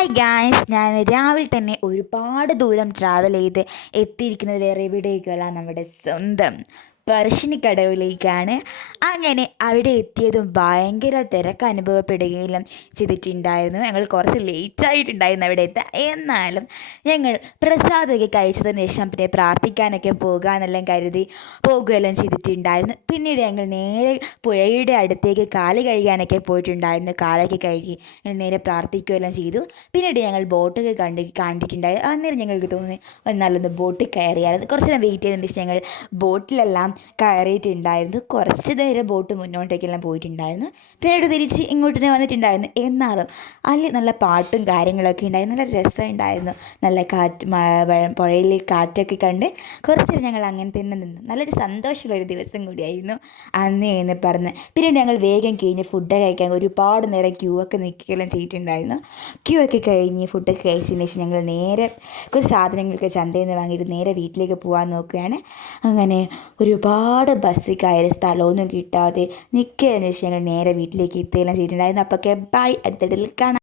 Hi guys, ഞാൻ രാവിലെ തന്നെ ഒരുപാട് ദൂരം ട്രാവൽ ചെയ്ത് എത്തിയിരിക്കുന്നത് വേറെ എവിടേക്കല്ല, നമ്മുടെ സ്വന്തം പറശ്ശിനിക്കടവിലേക്കാണ്. അങ്ങനെ അവിടെ എത്തിയതും ഭയങ്കര തിരക്ക് അനുഭവപ്പെടുകയും ചെയ്തിട്ടുണ്ടായിരുന്നു. ഞങ്ങൾ കുറച്ച് ലേറ്റ് ആയിട്ടുണ്ടായിരുന്നു അവിടെ എത്താൻ. എന്നാലും ഞങ്ങൾ പ്രസാദമൊക്കെ കഴിച്ചതിന് ശേഷം പിന്നെ പ്രാർത്ഥിക്കാനൊക്കെ പോകാമെന്നെല്ലാം കരുതി പോകുകയെല്ലാം ചെയ്തിട്ടുണ്ടായിരുന്നു. പിന്നീട് ഞങ്ങൾ നേരെ പുഴയുടെ അടുത്തേക്ക് കാല് കഴുകാനൊക്കെ പോയിട്ടുണ്ടായിരുന്നു. കാലൊക്കെ കഴുകി ഞങ്ങൾ നേരെ പ്രാർത്ഥിക്കുകയെല്ലാം ചെയ്തു. പിന്നീട് ഞങ്ങൾ ബോട്ടൊക്കെ കണ്ടിട്ടുണ്ടായിരുന്നു. അന്നേരം ഞങ്ങൾക്ക് തോന്നി നല്ലൊന്ന് ബോട്ടിൽ കയറിയായിരുന്നു. കുറച്ച് നേരം വെയിറ്റ് ചെയ്തതിന് ശേഷം ഞങ്ങൾ ബോട്ടിലെല്ലാം കയറിയിട്ടുണ്ടായിരുന്നു. കുറച്ച് നേരം ബോട്ട് മുന്നോട്ടേക്കെല്ലാം പോയിട്ടുണ്ടായിരുന്നു. പിന്നീട് തിരിച്ച് ഇങ്ങോട്ട് തന്നെ വന്നിട്ടുണ്ടായിരുന്നു. എന്നാലും അതിൽ നല്ല പാട്ടും കാര്യങ്ങളൊക്കെ ഉണ്ടായിരുന്നു. നല്ല രസമുണ്ടായിരുന്നു. നല്ല കാറ്റ്, പുഴയിൽ കാറ്റൊക്കെ കണ്ട് കുറച്ച് നേരം ഞങ്ങൾ അങ്ങനെ തന്നെ നിന്നു. നല്ലൊരു സന്തോഷമുള്ളൊരു ദിവസം കൂടിയായിരുന്നു അന്ന് എന്ന് പറഞ്ഞ്. പിന്നീട് ഞങ്ങൾ വേഗം കഴിഞ്ഞ് ഫുഡ് കഴിക്കാൻ ഒരുപാട് നേരം ക്യൂ ഒക്കെ നിൽക്കുകയെല്ലാം ചെയ്തിട്ടുണ്ടായിരുന്നു. ക്യൂ ഒക്കെ കഴിഞ്ഞ് ഫുഡൊക്കെ കഴിച്ചതിന് ശേഷം ഞങ്ങൾ നേരെ കുറച്ച് സാധനങ്ങളൊക്കെ ചന്തയിൽ നിന്ന് വാങ്ങിയിട്ട് നേരെ വീട്ടിലേക്ക് പോകാൻ നോക്കുകയാണ്. അങ്ങനെ ഒരുപാട് ബസ്സിൽ കയറി സ്ഥലമൊന്നും കിട്ടാതെ നിൽക്കുകയെന്ന് വെച്ച് ഞങ്ങൾ നേരെ വീട്ടിലേക്ക് എത്തുകയെല്ലാം ചെയ്തിട്ടുണ്ടായിരുന്നു. അപ്പോൾ ഓക്കെ, ബൈ, അടുത്തിടയിൽ കാണാം.